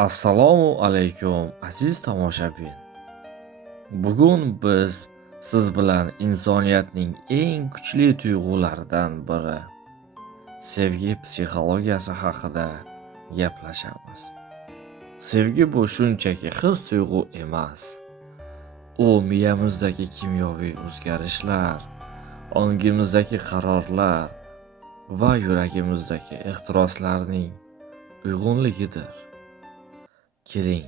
Assalomu alaykum aziz tomoshabin. Bugun biz siz bilan insoniyatning eng kuchli tuyg'ularidan biri sevgi psixologiyasi haqida gaplashamiz. Sevgi bu shunchaki his-tuyg'u emas. U miyamizdagi kimyoviy o'zgarishlar, ongimizdagi qarorlar va yuragimizdagi ehtiroslarning uyg'unligidir. Keling,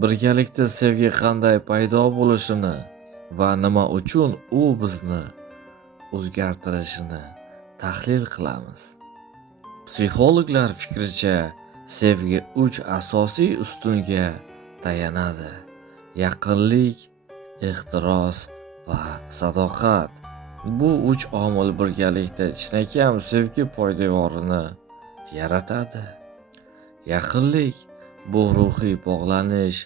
birgalikda sevgi qanday paydo bo'lishini va nima uchun u bizni o'zgartirishini tahlil qilamiz. Psixologlar fikricha, sevgi 3 asosiy ustunga tayanadi: yaqinlik, ehtiros va sadoqat. Bu 3 omil birgalikda chinakam sevgi poydevorini yaratadi. Yaqinlik bu ruhiy bog'lanish,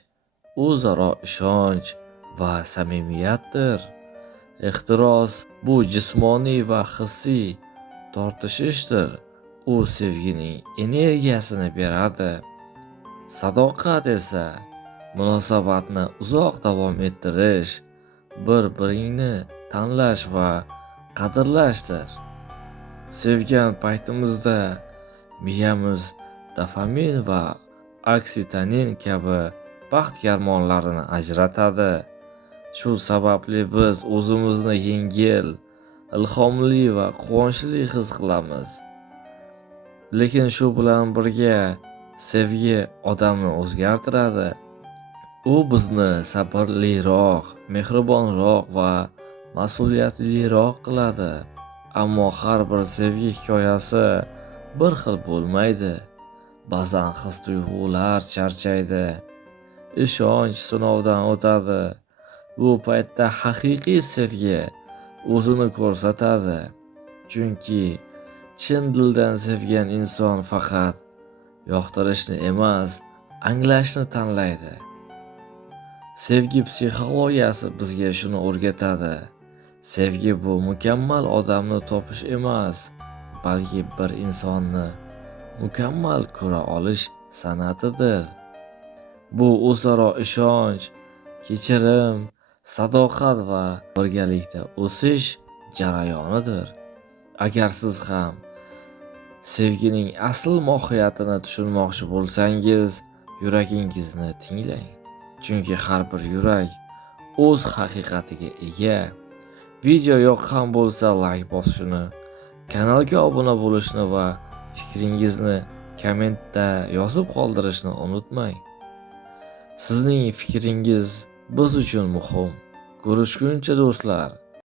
o'zaro ishonch va samimiyatdir. Ehtiros bu jismoniy va hissiy tortishishdir. U sevgining energiyasini beradi. Sadoqat esa munosabatni uzoq davom ettirish, bir-biringni tanlash va qadrlashdir. Sevgan paytimizda miyamiz dopamin va oksitonin kabi baxt gormonlarini ajratadi. Shu sababli biz o'zimizni yengil, ilhomli va quvonchli his qilamiz. Lekin shu bilan birga sevgi odamni o'zgartiradi. U bizni sabrliroq, mehribonroq va mas'uliyatliroq qiladi. Ammo har bir sevgi hikoyasi bir xil bo'lmaydi. Ba'zan his-tuyg'ular charchaydi, ishonch sinovdan o'tadi. Bu paytda haqiqiy sevgi o'zini ko'rsatadi. Chunki chin dildan sevgan inson faqat yoqtirishni emas, anglashni tanlaydi. Sevgi psixologiyasi bizga shuni o'rgatadi. Sevgi bu mukammal odamni topish emas, balki bir insonni mukammal ko'ra olish san'atidir. Bu o'zaro ishonch, kechirim, sadoqat va birgalikda o'sish jarayonidir. Agar siz ham sevgining asl mohiyatini tushunmoqchi bo'lsangiz, yuragingizni tinglang. Chunki har bir yurak o'z haqiqatiga ega. Video yoqqan bo'lsa like bosishni, kanalga obuna bo'lishni va fikringizni kommentda yozib qoldirishni unutmang. Sizning fikringiz biz uchun muhim. Ko'rishguncha do'stlar.